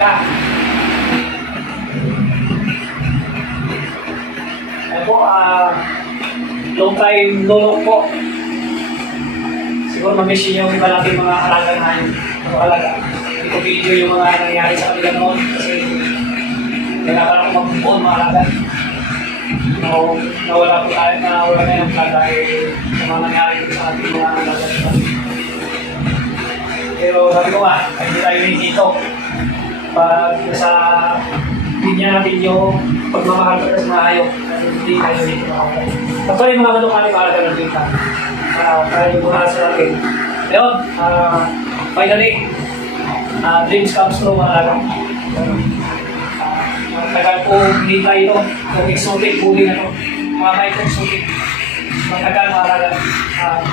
Ayan po, long time no look po. Siguro ma-miss yun yung iba natin mga alaga na yun. Alaga. Hindi ko video yung mga nangyari sa kanila noon kasi kailangan ako mag-buon mga alaga. Nawala po tayo, nawala na yung vlog dahil sa mga nangyari sa ating mga alaga. Pero sabi ko nga, hindi tayo dito. Pag nasa linya natin yung pagmamahal ko sa mga hayop, hindi tayo dito makakita. Actually, mga ganun kami mahalaga ng dito. Tayo yung mga sa atin. Ngayon, finally, dreams comes true mga alaga. Tagal po hindi tayo ng exotic bully na ito. Mga kahit exotic. Matagal mga alaga.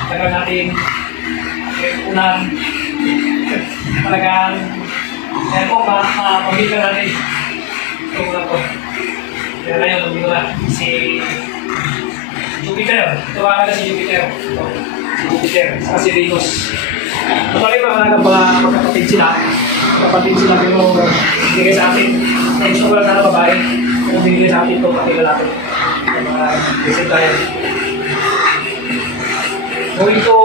Tagal natin unang talagang kaya po, pamilya natin. Ito muna po. Kaya ngayon, nandito na si Jupiter. Tawagan na si Jupiter. Si Jupiter, saka si Venus. Actually, mga magkapatid sila. Magkapatid sila, pero bigay sa atin. Gusto ko lang sana babae. Pero bigay sa atin ito, pakila natin. Mga visit tayo. Going to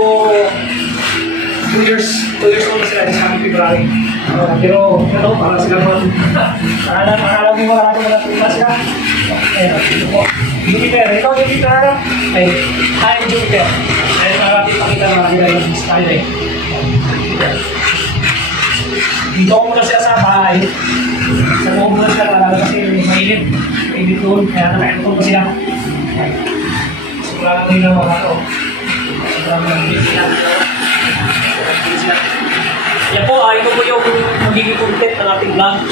2 years old na sila sa aming February. Pero ito, para sila naman. Alam mo wala natin mga tulas ka. Ayan, ito po. Jupiter, ito Jupiter. Ay, hi Jupiter. Ayan, para natin pakita na nila yung style eh. Dito ko muna sila sa bahay. Sa loob muna sila talaga kasi mainit. Mainit doon, kaya nakakitong pa sila. Sobrang natin na mga ito. Sobrang natin sila. Yan po, ito po yung magiging content ng ating vlog.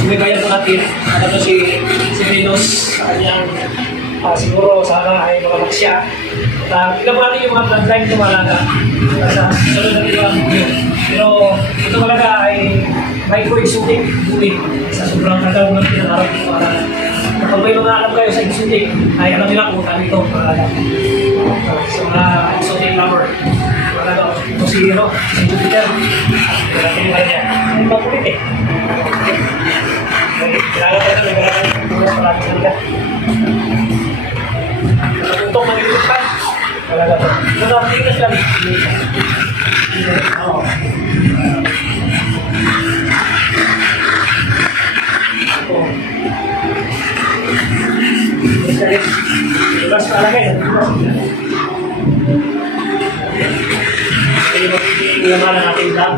Sumigayan po natin. Ano si Venus sa kanyang siguro sana ay makapag siya. Tignan po natin yung mga bloodline ito malaga. Sa sunod natin yung video. Pero ito malaga ay may po exotic bulit. Sa sobrang tagal mo natin ang harap ito malaga. Kapag may mga alam kayo sa exotic, ay alam nila kung ano ito malaga. Sa mga exotic lover. Ito si Jupiter. Natin ba niya? Ano ba kulit eh? Kailangan tayo na nagkakaroon ng tulas palagi sa nila. Itong manilipat pa. Talaga ito. Ito na, tingnan sila. Oo. Ito. Tulas palagi. Ito yung laman ng ating vlog.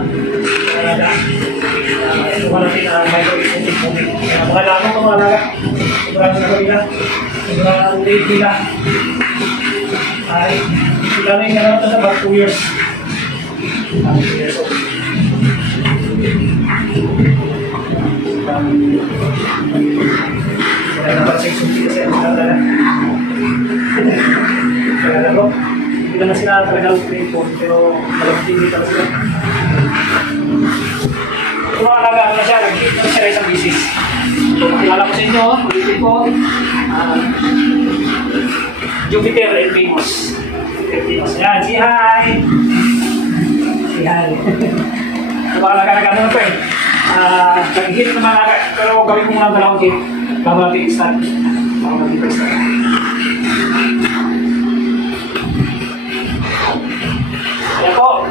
Ito ka natin na micro-exotic movie. Mga lamang ito mga alaga. Sobrang sa kanila. Sobrang ulit nila. Ay, sila na yung gano'n ito sa about 2 years. 2 years old. Kaya naman sa exotic kasi ang alaga. Kaya na bro. Hindi naman sila talaga upgrade po, pero malagpili talaga sila. Ito mga alaga na siya, nag-hit na siya isang bisis. So, makilala ko sa inyo, ulitin ko, Jupiter and Venus. Yan, say hi! Say hi! Ito mga alaga na gano'n po eh. Nag-hit na mga alaga, pero gawin mo muna ang dalawang hit bago natin i-start. Ayan po,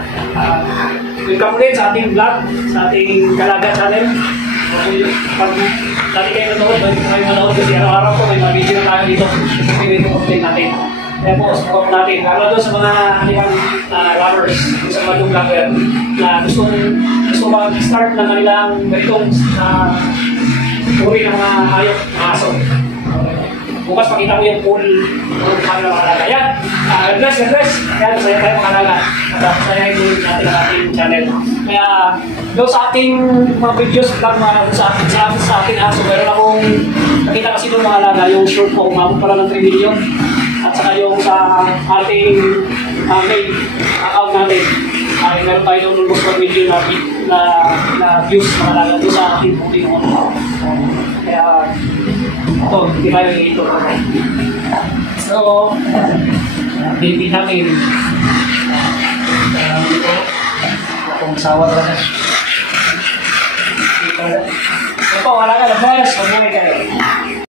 welcome ulit sa ating vlog, sa ating Kalaga channel. Pag dati kayo nanood, pwede kayo manood kasi araw-araw po may mga video na tayo dito. Kasi dito content natin. Ayan po, support natin. Lalo doon sa mga animal lovers, sa mga vlogger na gusto mag-start ng kanilang ganitong uri ng mga hayop, mga aso. Bukas pakita ko yung pool ng mga alaga. Yan! God bless! Yan, masaya tayo mga alaga. Masaya yung natin ang ating channel. Kaya, doon sa ating mga videos, vlog sa ating aso, meron akong nakita kasi doon mga alaga, yung short ko, umabot pala ng 3 million. At saka yung sa ating main account natin, ay meron tayo doon ng 1 million na views mga alaga doon sa ating booking. Kaya, ito, hindi tayo ito. So, baby natin. Akong sawa talaga. Kita Ito, wala ka na boss. Mabuhay kayo.